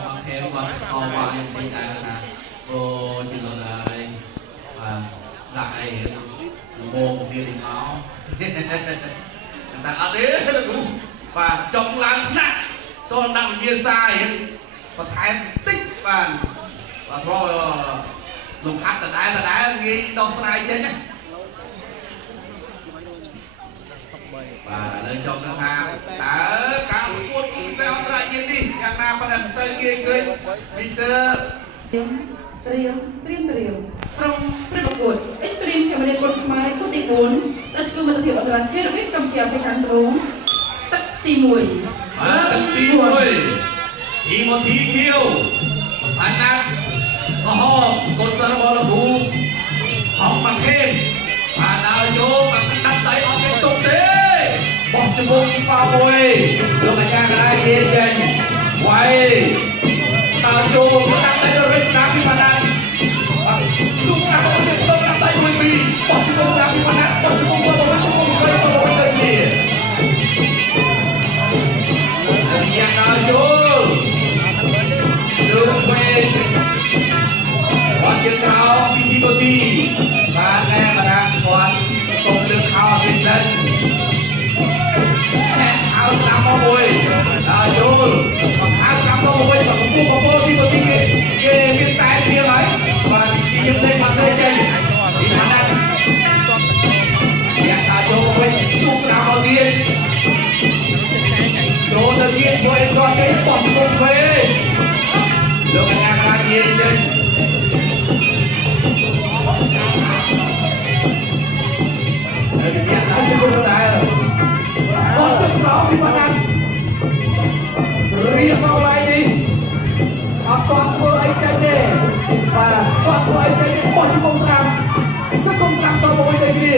bằng thêm còn có vào những tình trạng là cô chỉ lại và lại mồm đi thì máu người ta ở đấy là cũng và trong láng nặng tôi nằm như sai và thái tích và rồi lục hát là đá nghĩ đâu sai chứ nhé và lời chồng nó tham đã cả một cuốn xe ôm lại nhìn đi yang nam pada tới kia cười Mr. เตรียมក្រុមប្រកួតអេស្ត្រីមកាមេរ៉ាកូនខ្មែរគូទី4ដែលគឺមិត្តភាពអន្តរជាតិរវាងកម្ពុជាអាហ្វ្រិកខាងត្បូងទឹកទី1ទឹកទី1ទីមកទីគៀវហើយណាអូហូកូនសរបលគូហងមកខេមបានដើរយកមកកាត់ដៃអត់មានទុកទេបោះជាមួយប៉ាមួយលោកអាចារ្យក៏ដែរនិយាយចេញវាយតើចូលមកកាត់ដៃទៅរិទ្ធណាពីបានណាលោកកាត់ទៅទៅកាត់ដៃមួយពីបោះជាមួយណាពីបានណាបោះជាមួយទៅទៅទៅនេះយ៉ាងដើរចូលលោកវិញអត់ជឿក្រោមពីទីទៅទីបានតែបណ្ដាគាត់ទុំលើខោពីសិនតែខោស្ដាប់មកមួយដល់យល់ខោស្ដាប់មកមួយមកពុះពពោទីទៅទីគេមានតែគ្នាហើយបាទខ្ញុំលេងមកទេចេញទីណាស់យ៉ាងដល់យល់វិញទូស្ដាប់មកទៀតចូលទៅទៀតជួយគាត់ចេញបោះមុខវិញលោកអាចារ្យនិយាយចេញអត់ជិះទៅដែរអត់ជិះក្រោមពីប៉ុណ្ណារៀបមកឡើយនេះអត់ទាន់ធ្វើអីចេញទេបាទគាត់ធ្វើអីចេញបោះជង្គង់ស្ដាំទៅមួយទៅគ្នា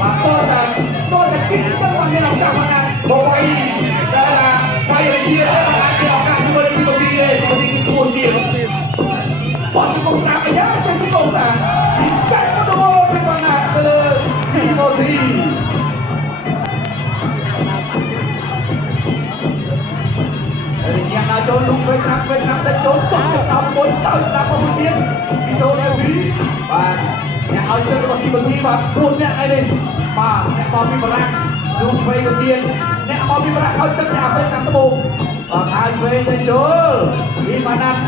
បាទតើគិតទៅអត់មានឱកាសប៉ុណ្ណាបើវាយដែលវាយរជាទៅអត់មានឱកាសធ្វើទីទៅទីទេទីគឺគួរទៀតបោះជង្គង់ស្ដាំអាយ៉ាចេញជង្គង់ស្ដាំកាត់ទៅពីប៉ុណ្ណាទៅលើទីទៅទីយ៉ាងណាចូលលុកវិញឆ្នាំទៅចូលតោះតាមមុនទៅស្ដាប់មកទៀតពីចូលនេះបាទអ្នកឲ្យទៅរបស់ទីបន្ទីបាទ4អ្នកអីនេះបាទអ្នកមកពីបារាំងលោកឆ្វេងទៅទៀតអ្នកមកពីបារាំងឲ្យទឹកអ្នកអាហ្វ្រិកខាងត្បូងបាទហើយឆ្វេងទៅចូលពីបានណាត់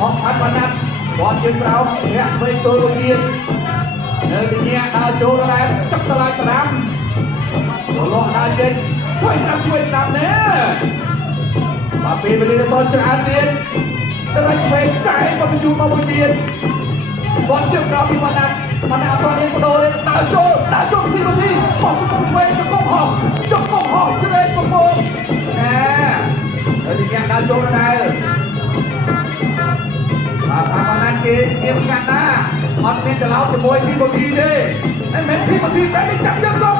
អស់ផាត់បានណាត់គាត់ជើងក្រោមអ្នកឆ្វេងទៅទៀតនៅទីនេះដើរចូលដែរទឹកតឡាយស្ដាំលោកដើរចេញជួយស្ដាំនេះបាទពេលវេលាទៅច្រើនទៀតទៅឲ្យឆ្វេងចែកមកបញ្ជូនមកមួយទៀតគាត់ជើងក្រោមពីបានណាត់អត់មានបដូរទេដើរចូលពីទីបោះទៅឆ្វេងទៅកុំហោះឆ្វេងកំពុងណាហើយទីនេះដើរចូលដែរបាទបានណាគេស្គៀមកាត់ណាអត់មានចន្លោះជាមួយទីបទីទេហើយមិនទីបទីតែចាប់យើងកុំ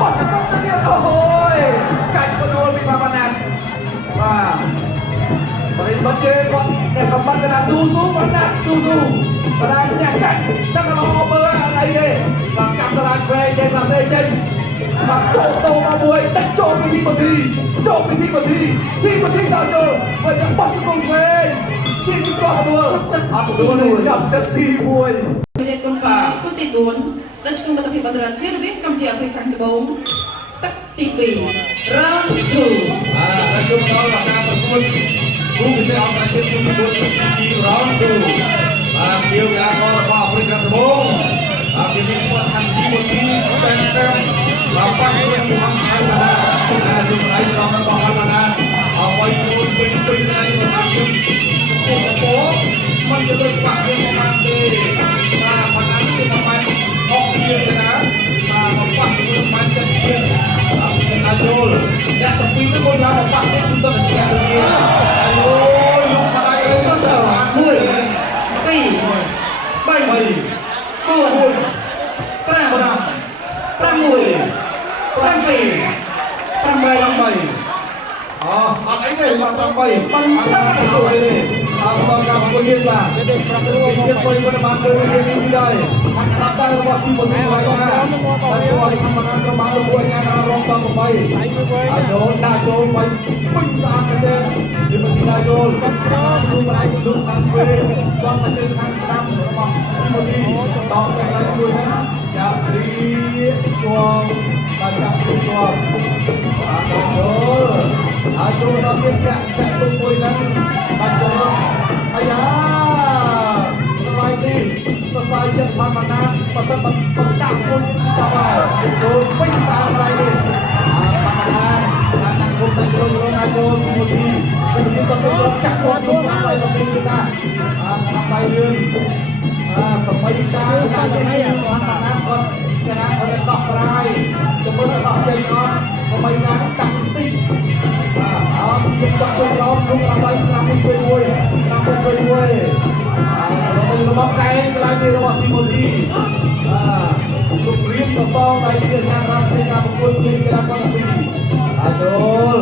បោះទៅទៅនេះអូយកាច់បដូរពីបានណាបាទបរិបទគេគាត់តែកំបាត់ណាស៊ូបានណាស៊ូបណ្ដាញកាច់តែក៏មកមើលអីទេបាទកាប់តឡាឆ្វេងទេខ្លះទេចេញបាទចូលទៅមកមួយតែចូលពីទីបទីដល់ចូលបើចាំបោះទៅកុំឆ្វេងទីក្រោះដួលអត់ដួលទេចាប់ទឹកទី1មានគុណការគូទី4ដែលគឺមិត្តភាពអន្តរជាតិរវាងកម្ពុជាអាហ្វ្រិកខាងត្បូងទឹកទី2រ៉ាំធូហើយជួបដល់ការប្រកួតគូពិសេសអន្តរជាតិទី4ទីរ៉ាំធូបាទគៀវការរបស់អាហ្វ្រិកខាងត្បូងគេមានឈ្មោះថាទី1ទីស្តែនតាមបាទបាត់ខ្លួនរបស់ហៅបណ្ដាទីផ្នែករបស់បណ្ដាអ្វីជួយពេញថ្ងៃរបស់យើងពុកពោមិនទៅបាក់យើងមកទេបាទបណ្ដាគឺមកបានអស់ជាណាបាទមកបាក់ជាមួយបានចិត្តជាអាចចូលអ្នកទៅពីទៅមកមកបាក់នេះគឺទៅជាទៅវាអូយលោកម្ដាយអើយទៅ1 អត់អីទេមក8ប៉ុន្តែទៅទេអត់ដល់ការប្រគៀនបាទគេប្រគួតគេពុយមិនបានទៅរៀននេះដែរអត់ដល់តែរបស់ទី1ហើយណាតែគាត់ធម្មតាក៏បានលោកញ៉ាំរងដល់8ហើយចូលដាក់ចូលពេញស្អាតទេទីមិនទីដែរ ចូលดูอะไรดูทางเวรจอมมาเจอทางตามระวังที่บุรีตอกแต่ละด้วยนะจับรีตัวจับตัวอาโจเราเก็บแกะตัวมวยนั้นปัจจุบันอายาสบายดีสบายจังพันมานาปัจจุบันปัจจับคนจับไปโดนไม่ตามอะไรเลยพันมานาการนั่งคนในโจรอาโจที่บุรีเป็นที่ต้องจับคนลงมาเลยต้องเป็นkitaทำไปยืนต่อไปการการจะให้พันมานาคนชนะเขาจะตอกไรจะเพิ่มตอกใจนอนต่อไปการตัดติ๊กทีมจับช่วยร้องลุกอะไรนำไปช่วยด้วยนำไปช่วยด้วยเราเป็นระบบไกลกลายเป็นระบบทีมทีลูกเรียนต่อต้องไปเชื่อการรับในการประกวดเพลงกีฬาคนปีอาโจล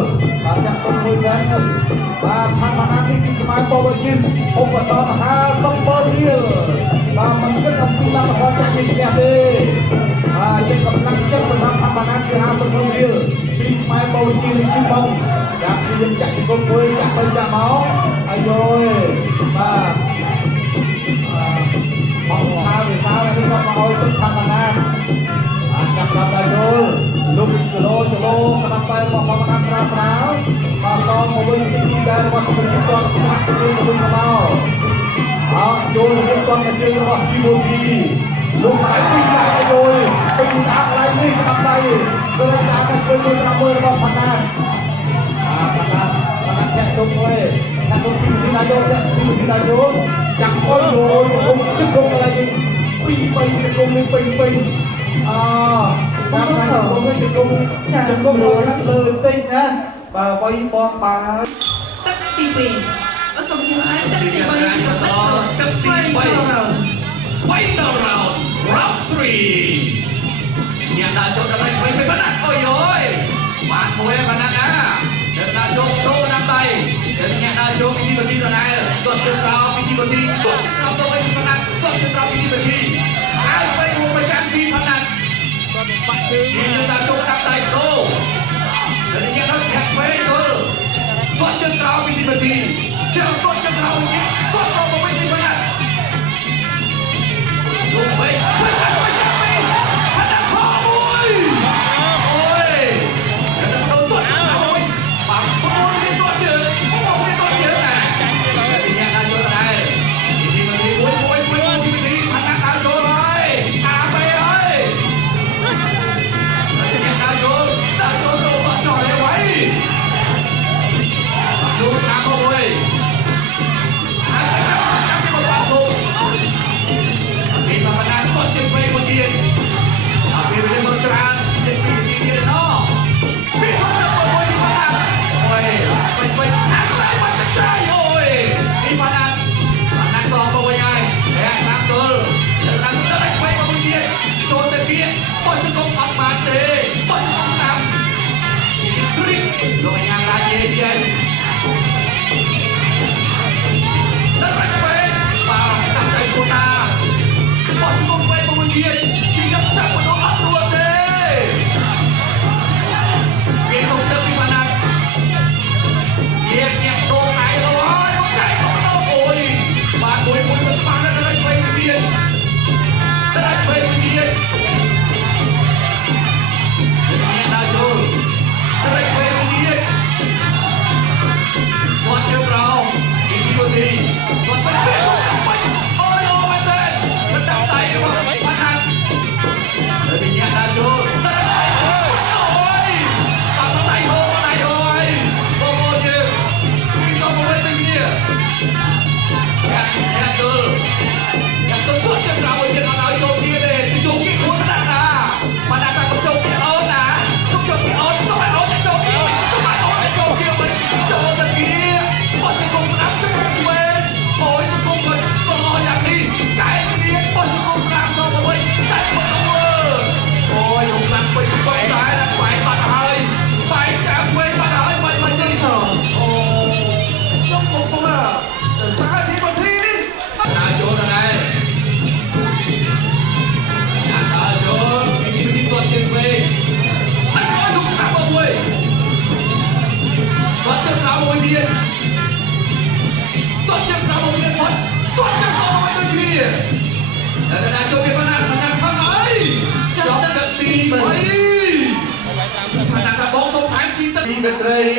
มาจากคนมวยกันมาพันมานาที่กินไม้โปรบจินองค์ประกอบต้องบอลเรียลมามันก็ทำกีฬาพอใจไม่เสียเลยยังกำลังเชื่อมรับพันมานาที่ต้องบอลเรียลปีไม้โปรบจินชิมองอยากที่ยังจัดคนมวยอยากไปจับเมาอาโยมามองข้าวหรือข้าวที่เราเอาต้นพันมานานจับรับอาโจลลุกจะโลกระดับไปมองพันมานานกระพร้าวมาลองมาวิ่งที่ได้วัดสุริยตอนกระดับไปวิ่งวิ่งมาเอาโจลเริ่มต้นมาเจอวัดที่บุรีลุกหายปีไหลอาโจลปีตามอะไรนี่กระดับไปโดยการมาช่วยมือกระเบิดมาพันนานพันนานแค่ตรงเลยแค่ตรงที่นายกเนี่ยที่นายกจับก้อยโยจะลงจะลงอะไรนี่ปีไปจะลงนี่ปีบางครั้งเราไม่จะลงเลยเลยติดนะbà vay bom bà tất tivi ở trong chiều nay tất tivi tất tivi quay đầu rào round 3เนี่ยดาโจกำลังจะไปพนันโอ้ยบาดมวยพนันนะเดินดาโจกโตนำไปเดินเนี่ยดาโจกพิธีปฏิตัวไหนตัวจุดเราพิธีปฏิตัวจุดเราตัวไปพนันตัวจุดเราพิธีปฏิหายไปหัวประจันพิพนันยืนดาโจกนำไปโตเดินเนี่ยเราแข่งไปตัวจุดเราพิธีปฏิเดี๋ยวตัวจุดเราเนี่ยตัวเราตัวไปพิพนันลูกไปพนันไปใช่ไหมพนันพ่อมวยโอ้ยเดี๋ยวจะโดนตัวเอาเลยปากพ่อมวยนี่ตัวเจอพ่อมวยนี่ตัวเจอไงที่เนี่ยการโจรอะไรที่มันมีมวยที่มันดีพนันการโจรเลยอาไปเลยที่เนี่ยการโจรตัวมาจ่อเลยไว้ดูหน้าพ่อมวยTapi bila bercerai, jadi dia no. Bila tak boleh di mana? Oi, baik, nak lewat ke saya, oi. Di mana? Mana soal boleh? Nak dul. Nak tak baik kemudian. Contoh dia, macam kau mati, macam nak. Ini trik, lo yang lagi dia.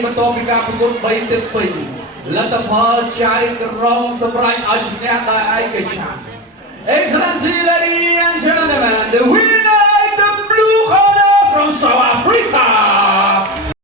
បន្ទាប់ពីការប្រកួត3ទឹកពេញលទ្ធផលចៅក្រមសម្រាប់ឲ្យឈ្នះដោយឯកច្ឆន្ទ Excellency ladies and gentlemen the winner